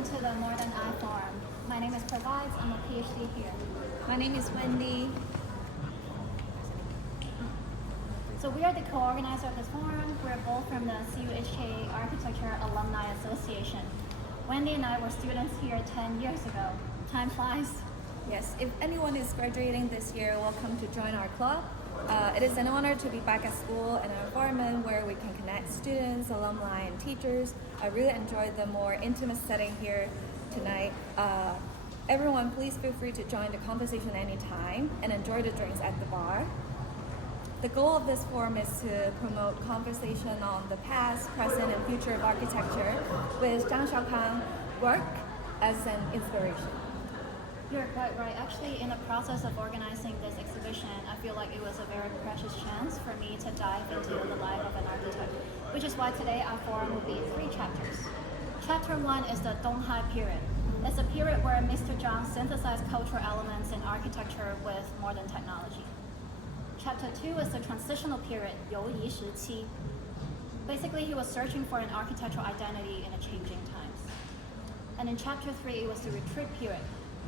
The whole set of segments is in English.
everyone to the More Than I Forum. My name is Provides. I'm a PhD here. My name is Wendy. So we are the co-organizer of this forum. We're both from the CUHK Architecture Alumni Association. Wendy and I were students here 10 years ago. Time flies. Yes, if anyone is graduating this year, welcome to join our club. It is an honor to be back at school in an environment where we can connect students, alumni, and teachers. I really enjoyed the more intimate setting here tonight. Everyone, please feel free to join the conversation anytime and enjoy the drinks at the bar. The goal of this forum is to promote conversation on the past, present, and future of architecture with Kang work as an inspiration. You're quite right. Actually, in the process of organizing this exhibition, I feel like it was a very precious chance for me to dive into the life of an architect, which is why today our forum will be in 3 chapters. Chapter 1 is the Donghai period. It's a period where Mr. Chang synthesized cultural elements in architecture with modern technology. Chapter 2 is the transitional period, 游移时期. Basically, he was searching for an architectural identity in a changing times. And in chapter 3, it was the retreat period,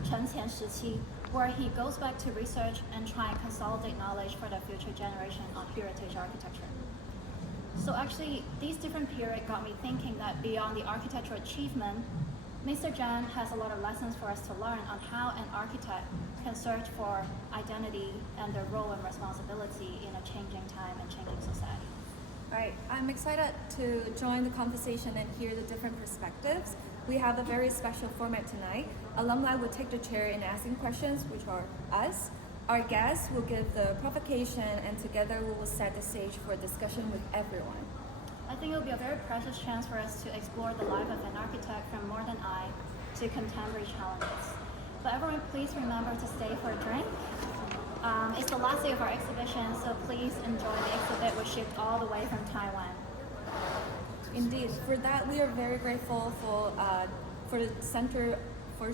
沉潜时期, where he goes back to research and try and consolidate knowledge for the future generation on heritage architecture. So actually, these different periods got me thinking that beyond the architectural achievement, Mr. Jan has a lot of lessons for us to learn on how an architect can search for identity and their role and responsibility in a changing time and changing society. All right, I'm excited to join the conversation and hear the different perspectives. We have a very special format tonight. Alumni will take the chair in asking questions, which are us. Our guests will give the provocation, and together we will set the stage for discussion with everyone. I think it will be a very precious chance for us to explore the life of an architect from modern eye to contemporary challenges. But everyone, please remember to stay for a drink. It's the last day of our exhibition, so please enjoy the exhibit which shipped all the way from Taiwan. Indeed, for that we are very grateful for the Center for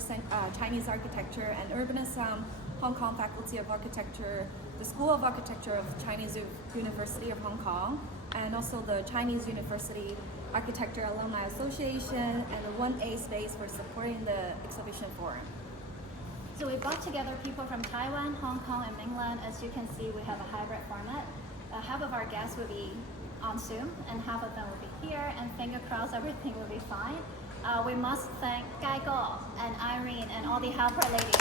Chinese Architecture and Urbanism, Hong Kong Faculty of Architecture, the School of Architecture of Chinese University of Hong Kong, and also the Chinese University Architecture Alumni Association, and the 1A Space for supporting the exhibition forum. So we brought together people from Taiwan, Hong Kong, and mainland. As you can see, we have a hybrid format. Half of our guests will be on Zoom, and half of them will be here, and finger crossed everything will be fine. We must thank Gai Go and Irene and all the helper ladies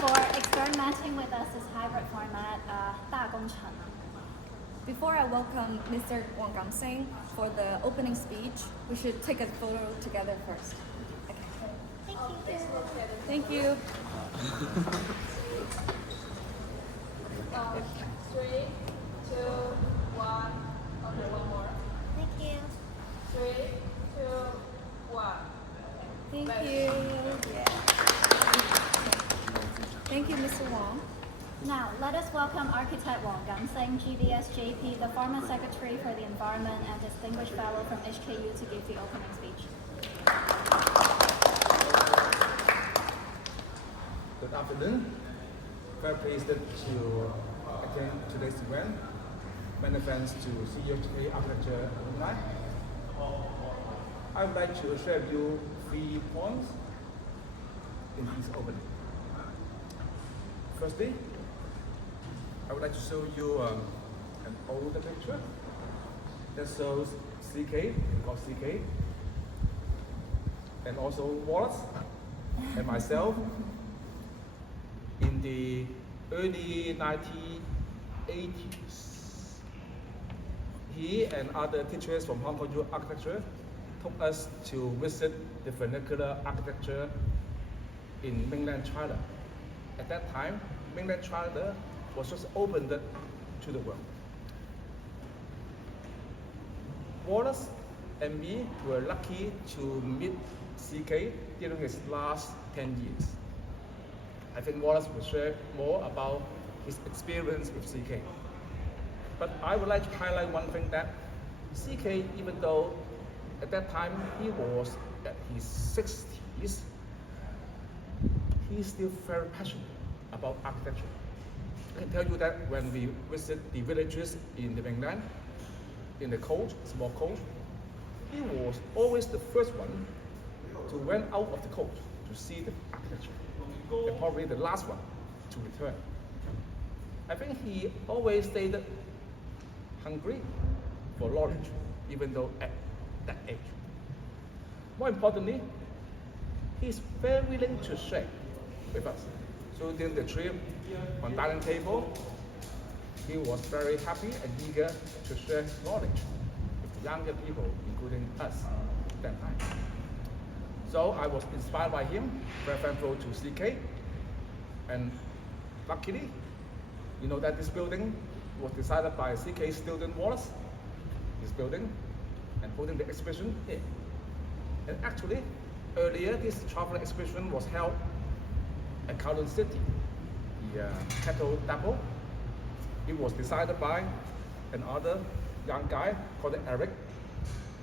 for experimenting with us this hybrid format, 大工程. Before I welcome Mr. Wang Gamseng for the opening speech, we should take a photo together first. Okay. Thank you. 3, 2, 1. Okay, one more. Thank you. 3, 2, 1. Thank you. Thank you, Mr. Wang. Now, let us welcome architect Wang Gamseng, GBS JP, the former secretary for the environment and distinguished fellow from HKU, to give the opening speech. Good afternoon. Very pleased to attend today's event. Many thanks to CUHK Architecture Alumni. I would like to share with you 3 points in this opening. Firstly, I would like to show you an older picture that shows CK, called CK, and also Wallace and myself in the early 1980s. He and other teachers from Hong Kong U Architecture took us to visit the vernacular architecture in mainland China. At that time, mainland China was just opened to the world. Wallace and me were lucky to meet CK during his last 10 years. I think Wallace will share more about his experience with CK. But I would like to highlight one thing, that CK, even though at that time he was at his 60s, he's still very passionate about architecture. I can tell you that when we visit the villages in the mainland, in the coast, small coast, he was always the first one to went out of the coach to see the architecture, and probably the last one to return. I think he always stayed hungry for knowledge, even though at that age. More importantly, he's very willing to share with us. So during the trip on dining table, he was very happy and eager to share his knowledge with the younger people, including us at that time. So I was inspired by him, very thankful to CK, and luckily, you know that this building was decided by CK's student Wallace, this building, and holding the exhibition here. And actually, earlier this traveling exhibition was held at Kowloon City, the cattle depot. It was decided by another young guy called Eric.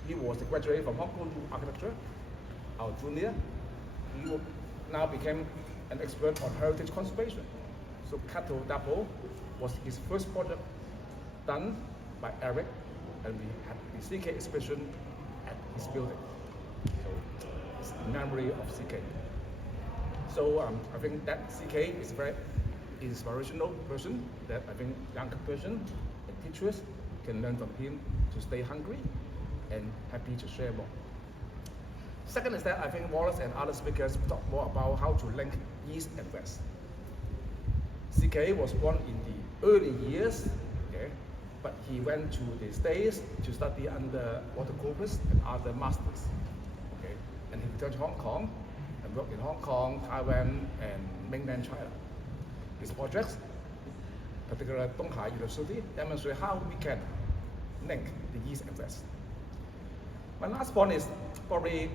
He was a graduate from Hong Kong Architecture, our junior. He now became an expert on heritage conservation. So cattle depot was his first project done by Eric, and we had the CK exhibition at his building. So it's in memory of CK. So I think that CK is a very inspirational person that I think younger person and teachers can learn from him to stay hungry and happy to share more. Second is that I think Wallace and other speakers talk more about how to link East and West. CK was born in the early years, okay, but he went to the States to study under Walter Gropius and other masters, okay, and he returned to Hong Kong and worked in Hong Kong, Taiwan, and mainland China. His projects, particularly Donghai University, demonstrate how we can link the East and West. My last point is probably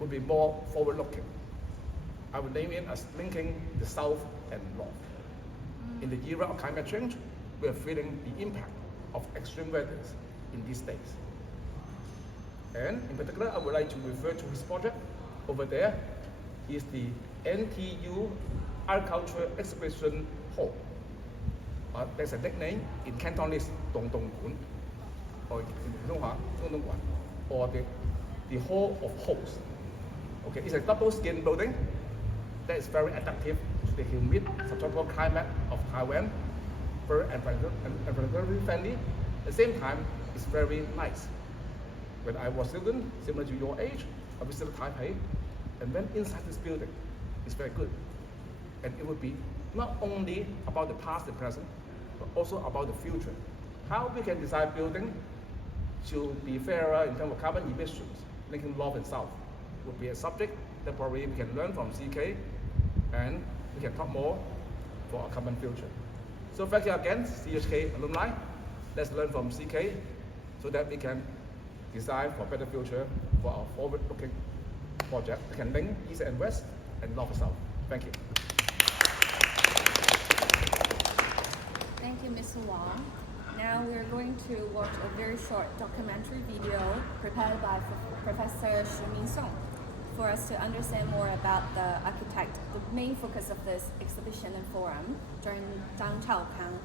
would be more forward-looking. I would name it as linking the South and North. In the era of climate change, we are feeling the impact of extreme weather in these days. And in particular, I would like to refer to his project over there. Is the NTU Agriculture Exhibition Hall. There's a nickname in Cantonese, Dong Dong Guan, or in Zhonghua, Dong Dong Guan, or the Hall of Halls. Okay, it's a double-skin building that is very adaptive to the humid subtropical climate of Taiwan, very environmentally friendly. At the same time, it's very nice. When I was a student, similar to your age, I visited Taipei, and went inside this building. It's very good. And it would be not only about the past and present, but also about the future. How we can design building to be fairer in terms of carbon emissions, linking North and South, would be a subject that probably we can learn from CK, and we can talk more for our common future. So thank you again, CHK alumni. Let's learn from CK so that we can design for a better future for our forward-looking project that can link East and West and North and South. Thank you. Thank you, Mr. Wang. Now we're going to watch a very short documentary video prepared by Professor Shi Min Song for us to understand more about the architect, the main focus of this exhibition and forum during Chao Kang.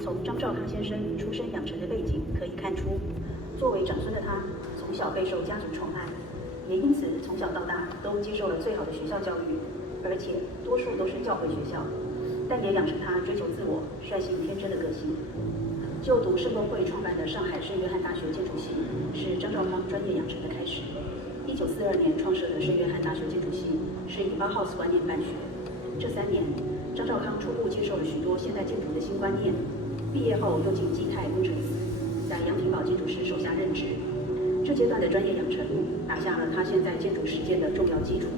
从张兆康先生出生养成的背景可以看出，作为长孙的他，从小备受家族宠爱，也因此从小到大都接受了最好的学校教育，而且多数都是教会学校，但也养成他追求自我、率性天真的个性。就读圣公会创办的上海圣约翰大学建筑系，是张兆康专业养成的开始。1942年创设的圣约翰大学建筑系是以包豪斯观念办学。这3年，张兆康初步接受了许多现代建筑的新观念。毕业后又进基泰工程司，在杨廷宝建筑师手下任职。这阶段的专业养成，打下了他现在建筑实践的重要基础，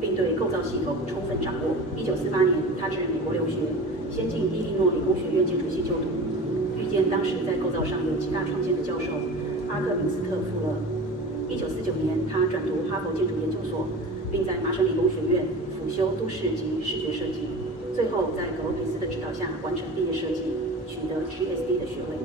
并对构造系统充分掌握。1948年，他至美国留学，先进伊利诺理工学院建筑系就读，遇见当时在构造上有极大创建的教授阿克明斯特·富勒。1949年，他转读哈佛建筑研究所，并在麻省理工学院辅修都市及视觉设计，最后在格罗培斯的指导下完成毕业设计，取得 GSD 的学位。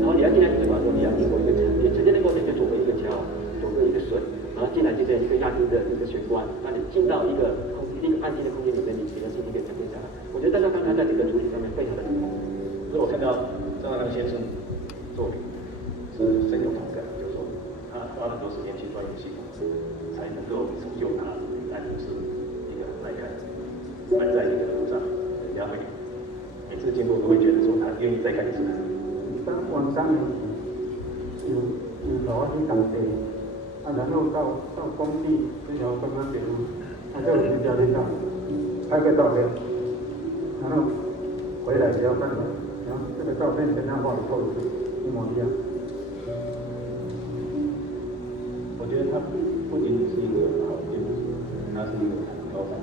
然后你要进来就是把说你要经过一个沉淀，沉淀的过程就走过一个桥，走过一个水，然后进来这边一个亚丁的一个玄关，那你进到一个安静的空间里面，你的心情给沉淀下来。我觉得张兆康他在这个处理上面非常的厉害。所以我看到张兆康先生作品是深有同感，就是说他花很多时间去钻研系统，才能够成就他，而不是一个来看站在一个路上，人家会每次经过都会觉得说他愿意再看一次。晚上有路啊去工地，然后到工地这条刚刚铁路，就有人家在照，拍个照片，然后回来不要看了，然后这个照片跟他画的构图一模一样。我觉得他不仅仅是一个好建筑师，他是一个高产。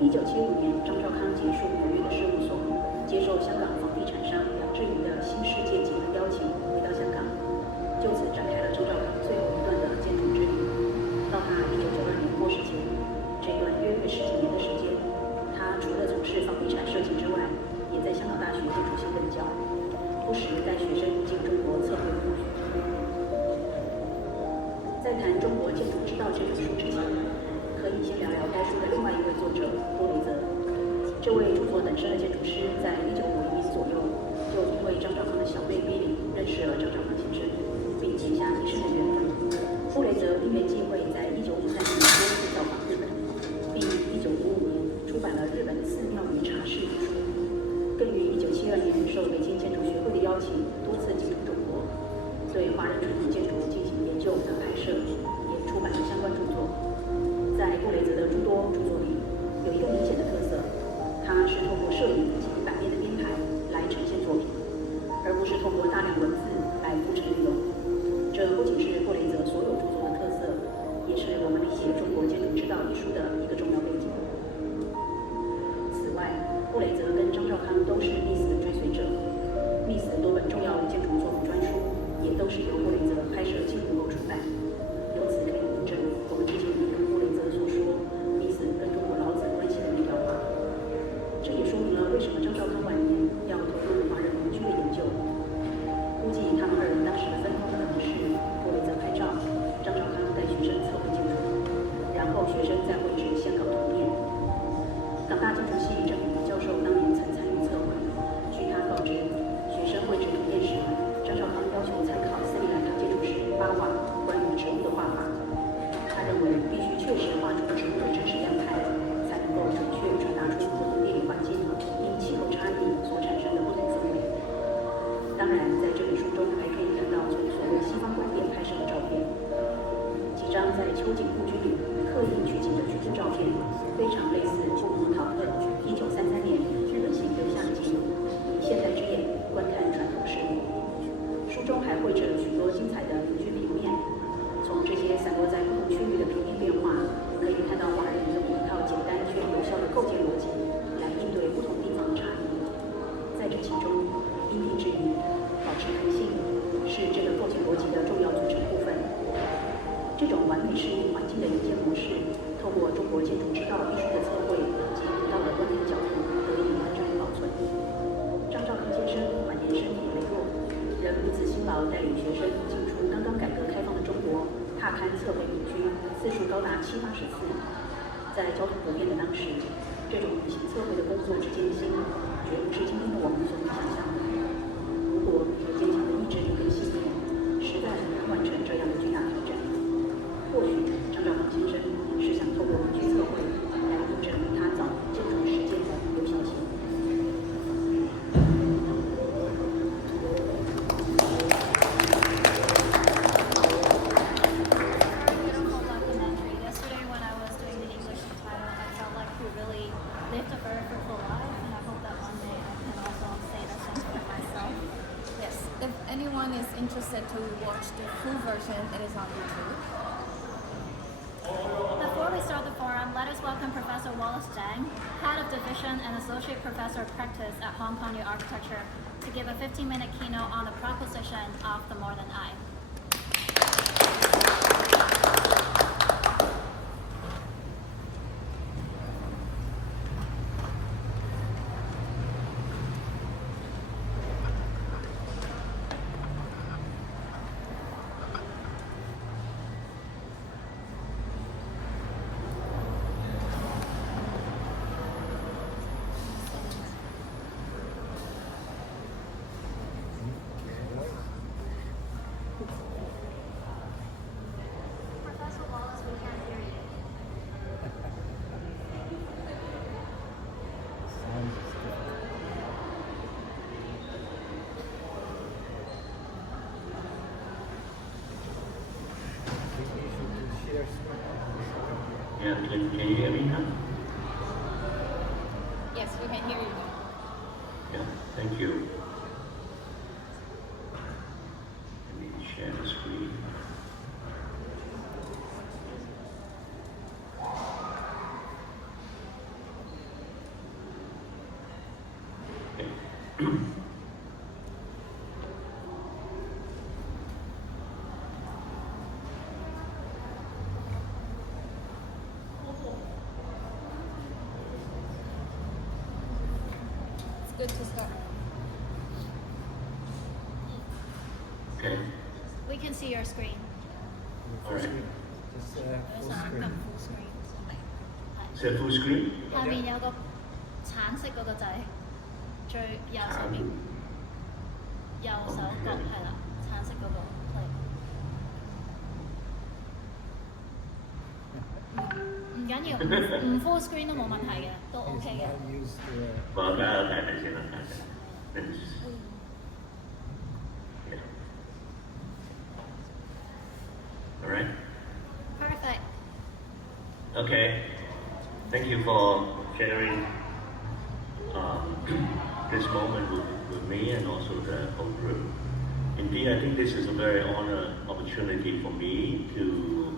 1975年，张兆康结束纽约的事务所，接受香港房地产商杨志云的新世界集团邀请，回到香港，就此展开了张兆康最后一段的建筑之旅。到他1992年过世前，这段约略10几年的时间，他除了从事房地产设计之外，也在香港大学建筑系任教，不时带学生进中国测绘复学。在谈《中国建筑之道》这本书之前，可以先聊聊该书的另外一位作者布雷泽。这位著作等身的建筑师，在1950年左右，就因为张兆康的小辈逼邻认识了张兆康先生，并结下一生的缘分。布雷泽因缘际会，在1953年多次造访日本，并于1955年出版了《日本寺庙与茶室》一书，更于1972年受北京建筑学会的邀请，多次进入中国，对华人传统建筑进行研究和拍摄，也出版了相关著作。在布雷泽的诸多著作里，有一个明显的特色，他是透过摄影及版面的编排来呈现作品，而不是透过大量文字来铺陈内容。这不仅是布雷泽所有著作的特色，也是我们理解《中国建筑之道》一书的一个重要背景。此外，布雷泽跟张兆康都是密斯的追随者，密斯多本重要建筑作品专书也都是由布雷泽拍摄记录后出版。由此可以印证我们之前跟布雷泽所说密斯跟中国老子关系的那条话。这也说明了为什么张兆康晚年要投入华人民居的研究。估计他们二人当时的分工可能是布雷泽逻辑的重要组成部分。这种完美适应环境的营建模式，透过中国建筑之道艺术的测绘及独到的观点角度，得以完整保存。张兆康先生晚年身体羸弱，仍不辞辛劳带领学生进出刚刚改革开放的中国，踏勘测绘民居，次数高达70-80次。在交通不便的当时，这种旅行测绘的工作之艰辛，绝不是今天的我们所能想象的。如果有坚强的意志力跟信念，实在很难完成这样的巨大挑战。或许张兆康先生是想透过民居测绘来印证他早建筑实践的有效性。Beautiful documentary. Yesterday when I was doing the English subtitle, I felt like we really lived a very fruitful life, and I hope that one day I can also say the same for myself. Yes, if anyone is interested to watch the full version, it is on YouTube. Before we start the forum, let us welcome Professor Wallace Chang, Head of Division and Associate Professor of Practice at Hong Kong New Architecture, to give a 15-minute keynote on the proposition of the More Than I. Professor Wallace, we can't hear you. Yeah, can you hear me now? Yes, we can hear you. Yeah, thank you. Let me share the screen. Okay. It's good to start. Okay. We can see your screen. All right. Just full 想撳 screen. full screen 係 Is that full screen? 下面有個橙色嗰個掣，最右手邊右手角係啦，橙色嗰個 play。唔緊要，唔 full screen 都冇問題嘅，都 OK 嘅。 Use the 我睇睇先啦，睇睇。Yeah. All right. Perfect. Okay. Thank you for sharing this moment with me and also the whole group. Indeed, I think this is a very honor opportunity for me to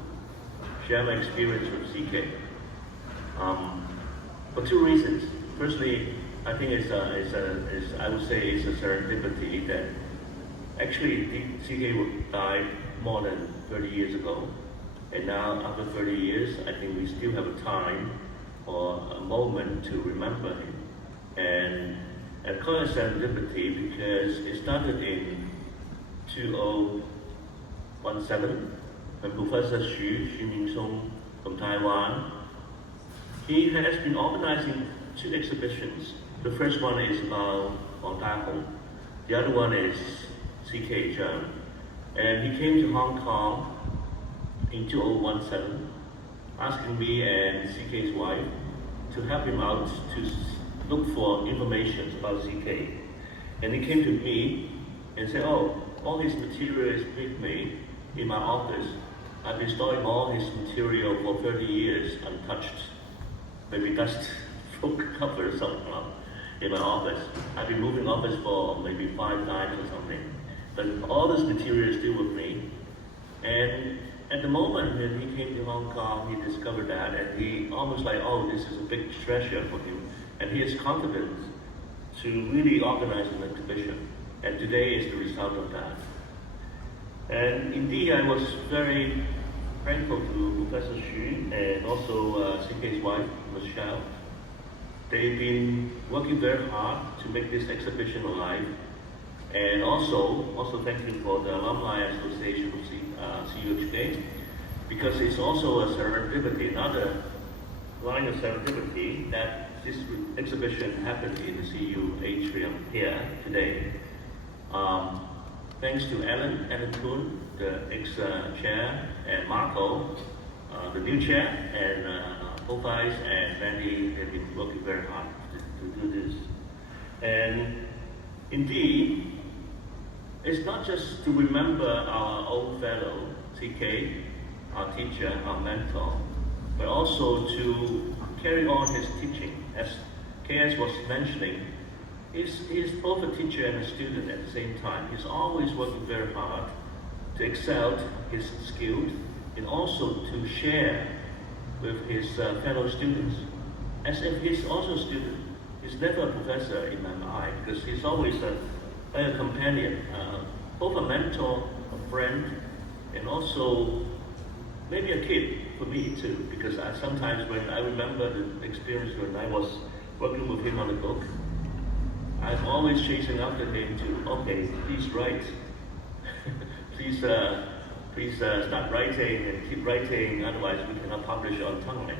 share my experience with CK. For two reasons. Firstly, I think I would say it's a serendipity that actually CK died more than 30 years ago. And now, after 30 years, I think we still have a time or a moment to remember him. And I call it serendipity because it started in 2017 when Professor Xu Mingsong from Taiwan, he has been organizing two exhibitions. The first one is about Wang Dahong. The other one is CK Chang. And he came to Hong Kong in 2017, asking me and CK's wife to help him out to look for information about CK. And he came to me and said, oh, all his material is with me in my office. I've been storing all his material for 30 years untouched. Maybe dust from cover somehow in my office. I've been moving office for maybe 5 times or something. But all this material is still with me. And at the moment when he came to Hong Kong, he discovered that, and he almost like, oh, this is a big treasure for him. And he is confident to really organize an exhibition. And today is the result of that. And indeed, I was very grateful to Professor Xu and also CK's wife, Ms. Chao. They've been working very hard to make this exhibition alive. And also thank you for the Alumni Association of CUHK, because it's also a serendipity, another line of serendipity that this exhibition happened in the CU atrium here today. Thanks to Alan Kuhn, the ex-chair, and Marco, the new chair, and Popeyes and Randy have been working very hard to do this. And indeed, it's not just to remember our old fellow, CK, our teacher, our mentor, but also to carry on his teaching. As KS was mentioning, he's both a teacher and a student at the same time. He's always working very hard to excel his skills and also to share with his fellow students. As if he's also a student. He's never a professor in my mind, because he's always a companion, both a mentor, a friend, and also maybe a kid for me too, because sometimes when I remember the experience when I was working with him on the book, I'm always chasing after him to, okay, please write. please start writing and keep writing, otherwise we cannot publish on time.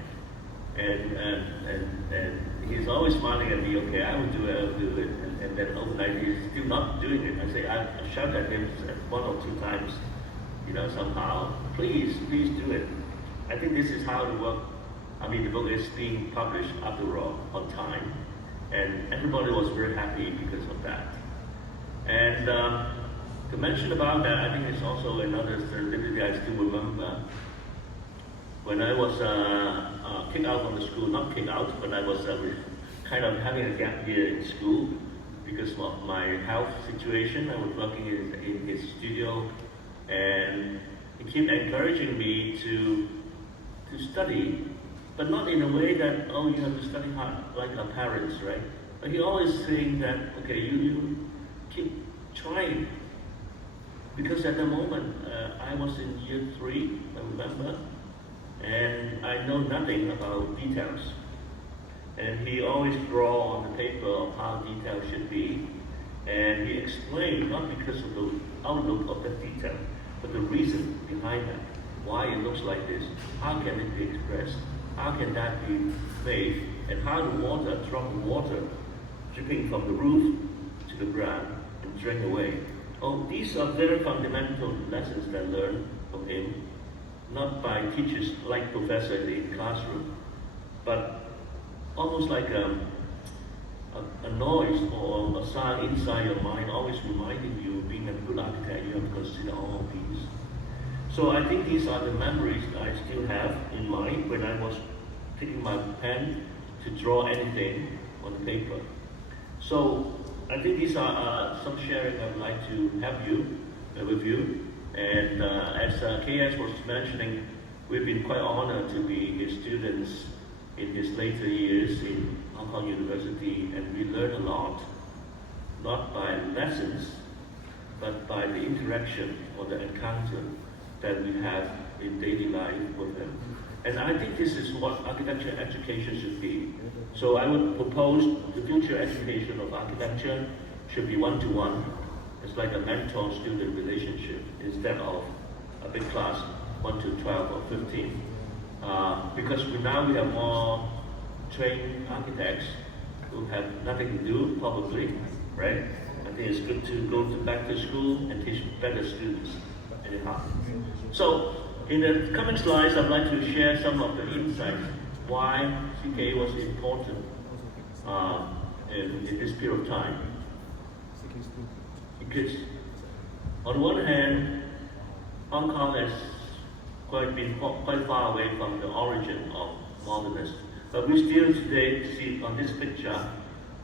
And he's always smiling at me, okay, I will do it. And then overnight he's still not doing it. I shout at him one or two times, somehow, please do it. I think this is how the book is being published after all, on time. And everybody was very happy because of that. And to mention about that, I think it's also another serendipity I still remember. When I was kicked out from the school, not kicked out, but I was kind of having a gap year in school because of my health situation. I was working in his studio, and he kept encouraging me to study, but not in a way that, oh, you have to study hard like our parents, right? But he always saying that, okay, you keep trying. Because at the moment, I was in year 3, I remember, and I know nothing about details. And he always draw on the paper of how details should be. And he explained, not because of the outlook of the detail, but the reason behind that. Why it looks like this, how can it be expressed, how can that be made, and how the water, drop of water, dripping from the roof to the ground and drain away. Oh, these are very fundamental lessons that I learned from him, not by teachers like professors in the classroom, but almost like a noise or a sound inside your mind, always reminding you, being a good architect, you have to consider all of these. So I think these are the memories I still have in mind when I was taking my pen to draw anything on the paper. So I think these are some sharing I would like to have with you. And as KS was mentioning, we've been quite honored to be his students in his later years in Hong Kong University, and we learn a lot, not by lessons, but by the interaction or the encounter that we have in daily life with him. And I think this is what architecture education should be. So I would propose the future education of architecture should be one-to-one. It's like a mentor-student relationship instead of a big class, 1 to 12 or 15. Because now we have more trained architects who have nothing to do, probably, right? I think it's good to go back to school and teach better students. Anyhow. So, in the coming slides, I'd like to share some of the insights why CK was important in this period of time. Because, on one hand, Hong Kong has been quite far away from the origin of modernists, but we still today see on this picture,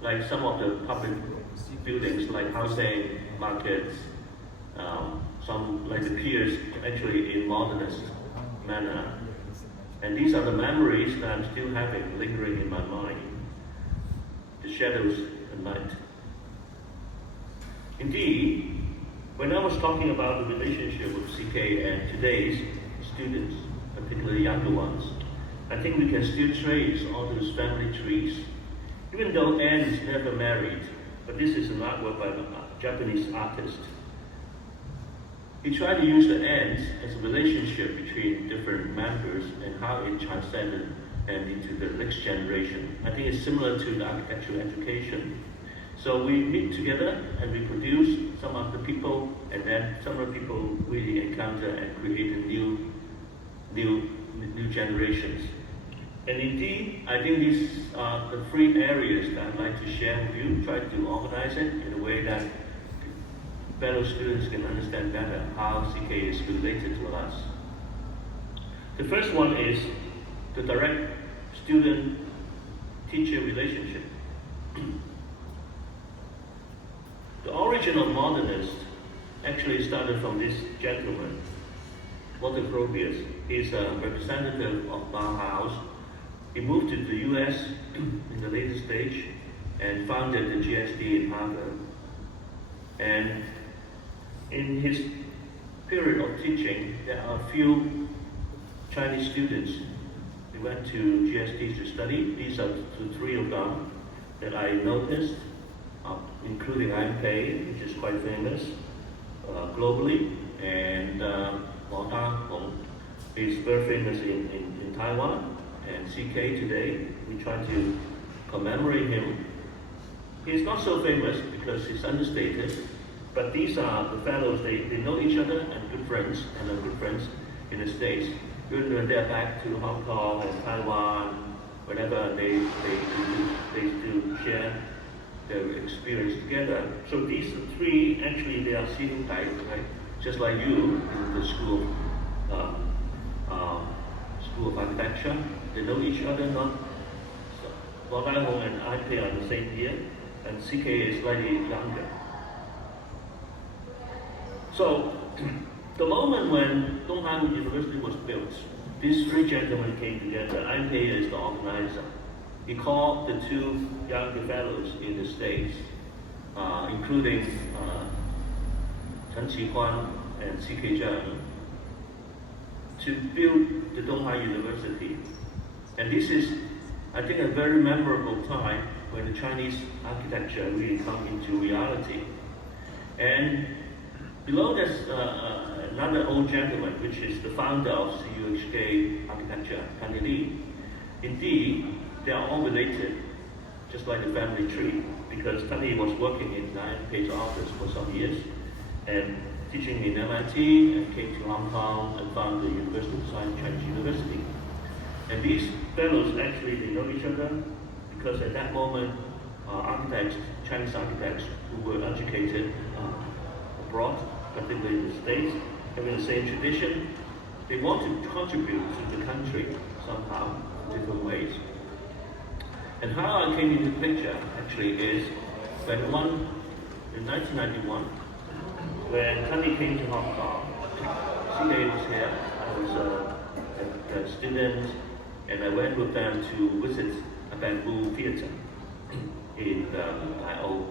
like some of the public buildings, like housing, markets, some like the piers, actually in modernist manner. And these are the memories that I'm still having, lingering in my mind. The shadows at night. Indeed, When I was talking about the relationship with CK and today's students, particularly younger ones, I think we can still trace all those family trees. Even though Anne is never married, but this is an artwork by a Japanese artist. He tried to use the ants as a relationship between different members and how it transcended and into the next generation. I think it's similar to the architectural education. So we meet together and we produce some of the people, and then some of the people really encounter and create a new generations. And indeed, I think these are the 3 areas that I'd like to share with you, try to organize it in a way that fellow students can understand better how CK is related to us. The first one is the direct student-teacher relationship. The origin of modernist actually started from this gentleman, Walter Gropius. He's a representative of Bauhaus. He moved to the US in the later stage and founded the GSD in Harvard. And in his period of teaching, there are a few Chinese students. They went to GSD to study. These are the 3 of them that I noticed, including An Pei, which is quite famous globally, and Wang Dahong is very famous in Taiwan, and CK today, we try to commemorate him. He's not so famous because he's understated, but these are the fellows, they know each other and good friends, and are good friends in the States. When they're back to Hong Kong and Taiwan, whenever they do share their experience together. So these 3, actually, they are sitting tight, right? Just like you in the School of Architecture. They know each other, not Wang Dahong and An Pei are the same year, and CK is slightly younger. So, the moment when Donghai University was built, these 3 gentlemen came together. An Pei is the organizer. He called the 2 younger fellows in the States, including Chen Qi-huan and CK Chang, to build the Donghai University. And this is, I think, a very memorable time when the Chinese architecture really come into reality. And below there's another old gentleman, which is the founder of CUHK Architecture, Kang. Indeed, they are all related, just like the family tree, because Kang was working in An Pei's office for some years, and teaching in MIT, and came to Hong Kong and founded the University of Science, Chinese University. And these fellows, actually, they know each other, because at that moment, architects, Chinese architects who were educated abroad, particularly in the States, having the same tradition, they want to contribute to the country somehow, in different ways. And how I came into the picture, actually, is when in 1991, when Kang came to Hong Kong, CK was here, I was a student, and I went with them to visit a bamboo theater in Chao.